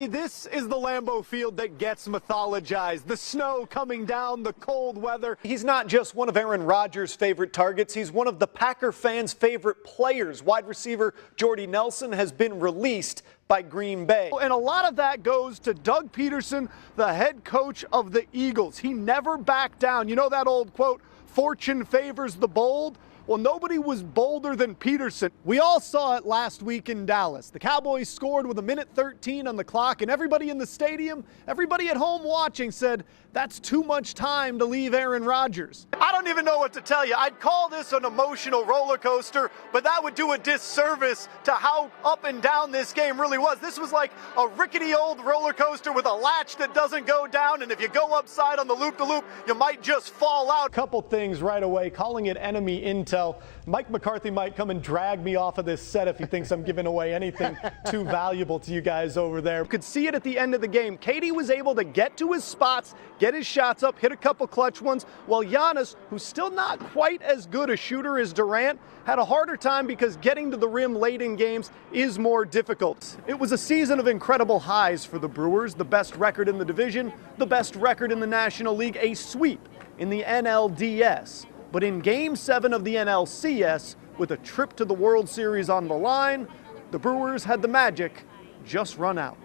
This is the Lambeau Field that gets mythologized. The snow coming down, the cold weather. He's not just one of Aaron Rodgers' favorite targets. He's one of the Packer fans' favorite players. Wide receiver Jordy Nelson has been released by Green Bay. And a lot of that goes to Doug Peterson, the head coach of the Eagles. He never backed down. You know that old quote, fortune favors the bold? Well, nobody was bolder than Peterson. We all saw it last week in Dallas. The Cowboys scored with 1:13 on the clock, and everybody in the stadium, everybody at home watching said, that's too much time to leave Aaron Rodgers. I don't even know what to tell you. I'd call this an emotional roller coaster, but that would do a disservice to how up and down this game really was. This was like a rickety old roller coaster with a latch that doesn't go down, and if you go upside on the loop-de-loop, you might just fall out. Couple things right away, calling it enemy intel. Mike McCarthy might come and drag me off of this set if he thinks I'm giving away anything too valuable to you guys over there. You could see it at the end of the game. Katie was able to get to his spots, get his shots up, hit a couple clutch ones, while Giannis, who's still not quite as good a shooter as Durant, had a harder time because getting to the rim late in games is more difficult. It was a season of incredible highs for the Brewers, the best record in the division, the best record in the National League, a sweep in the NLDS. But in Game 7 of the NLCS, with a trip to the World Series on the line, the Brewers had the magic just run out.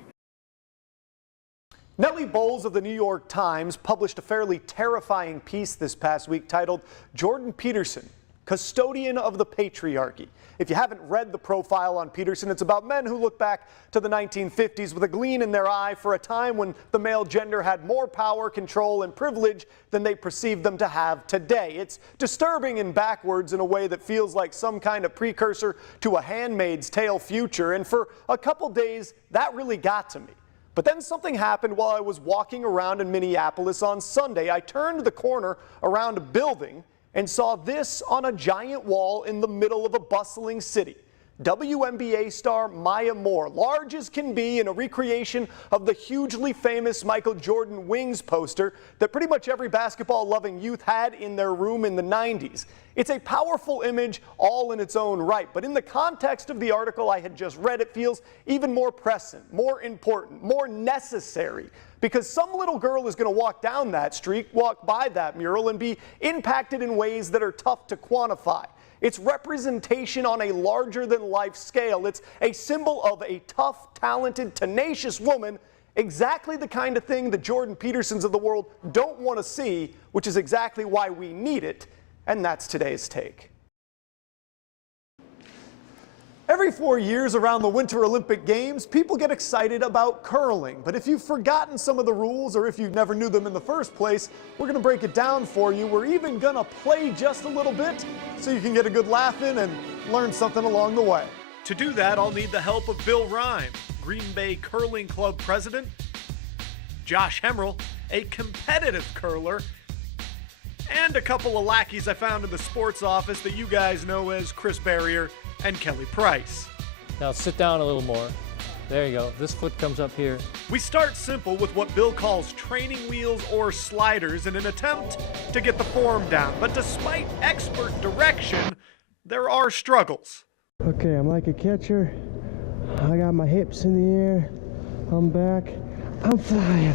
Nellie Bowles of the New York Times published a fairly terrifying piece this past week titled Jordan Peterson, Custodian of the Patriarchy. If you haven't read the profile on Peterson, it's about men who look back to the 1950s with a gleam in their eye for a time when the male gender had more power, control, and privilege than they perceive them to have today. It's disturbing and backwards in a way that feels like some kind of precursor to a Handmaid's Tale future, and for a couple days, that really got to me. But then something happened while I was walking around in Minneapolis on Sunday. I turned the corner around a building and saw this on a giant wall in the middle of a bustling city. WNBA star Maya Moore, large as can be, in a recreation of the hugely famous Michael Jordan Wings poster that pretty much every basketball-loving youth had in their room in the 90s. It's a powerful image all in its own right, but in the context of the article I had just read, it feels even more pressing, more important, more necessary, because some little girl is going to walk down that street, walk by that mural, and be impacted in ways that are tough to quantify. It's representation on a larger-than-life scale. It's a symbol of a tough, talented, tenacious woman, exactly the kind of thing the Jordan Petersons of the world don't want to see, which is exactly why we need it, and that's today's take. Every 4 years around the Winter Olympic Games, people get excited about curling. But if you've forgotten some of the rules, or if you never knew them in the first place, we're going to break it down for you. We're even going to play just a little bit so you can get a good laugh in and learn something along the way. To do that, I'll need the help of Bill Rhyme, Green Bay Curling Club president, Josh Hemmerl, a competitive curler, and a couple of lackeys I found in the sports office that you guys know as Chris Barrier and Kelly Price. Now sit down a little more. There you go. This foot comes up here. We start simple with what Bill calls training wheels or sliders in an attempt to get the form down. But despite expert direction, there are struggles. Okay, I'm like a catcher. I got my hips in the air. I'm back. I'm flying.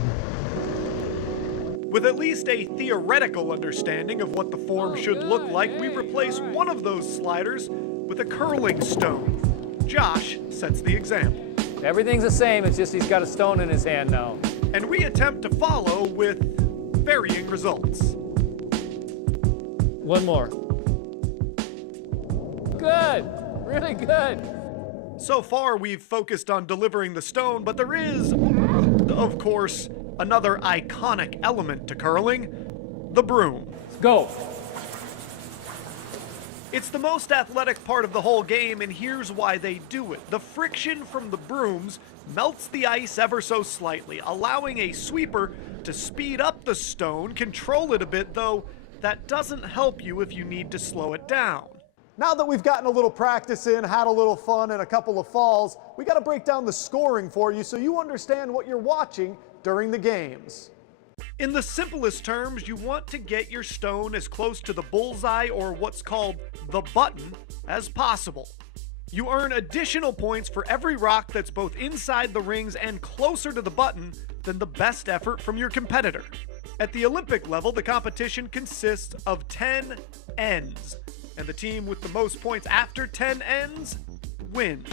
With at least a theoretical understanding of what the form should look like, we replace one of those sliders with a curling stone. Josh sets the example. Everything's the same, it's just he's got a stone in his hand now. And we attempt to follow with varying results. One more. Good, really good. So far, we've focused on delivering the stone, but there is, of course, another iconic element to curling, the broom. Go. It's the most athletic part of the whole game, and here's why they do it. The friction from the brooms melts the ice ever so slightly, allowing a sweeper to speed up the stone, control it a bit, though that doesn't help you if you need to slow it down. Now that we've gotten a little practice in, had a little fun, and a couple of falls, we got to break down the scoring for you so you understand what you're watching during the games. In the simplest terms, you want to get your stone as close to the bullseye, or what's called the button, as possible. You earn additional points for every rock that's both inside the rings and closer to the button than the best effort from your competitor. At the Olympic level, the competition consists of 10 ends, and the team with the most points after 10 ends wins.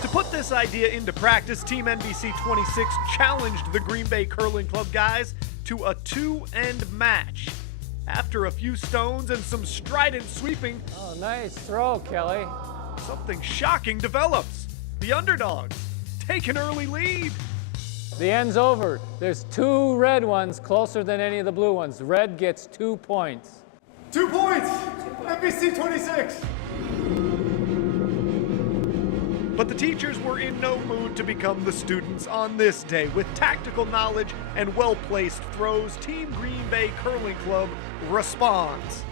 To put this idea into practice, Team NBC 26 challenged the Green Bay Curling Club guys to a 2-end match. After a few stones and some strident sweeping, Oh, nice throw, Kelly. something shocking develops. The underdogs take an early lead. The end's over. There's 2 red ones closer than any of the blue ones. Red gets 2 points. 2 points, NBC 26. But the teachers were in no mood to become the students on this day. With tactical knowledge and well-placed throws, Team Green Bay Curling Club responds.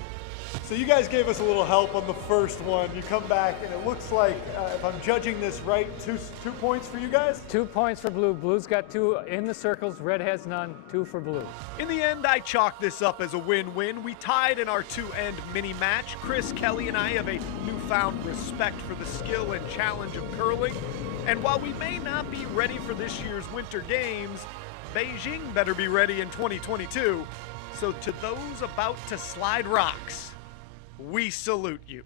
So you guys gave us a little help on the first one. You come back and it looks like, if I'm judging this right, two points for you guys? 2 points for blue. Blue's got 2 in the circles. Red has none. 2 for blue. In the end, I chalk this up as a win-win. We tied in our 2-end mini match. Chris, Kelly, and I have a newfound respect for the skill and challenge of curling. And while we may not be ready for this year's Winter Games, Beijing better be ready in 2022. So to those about to slide rocks, we salute you.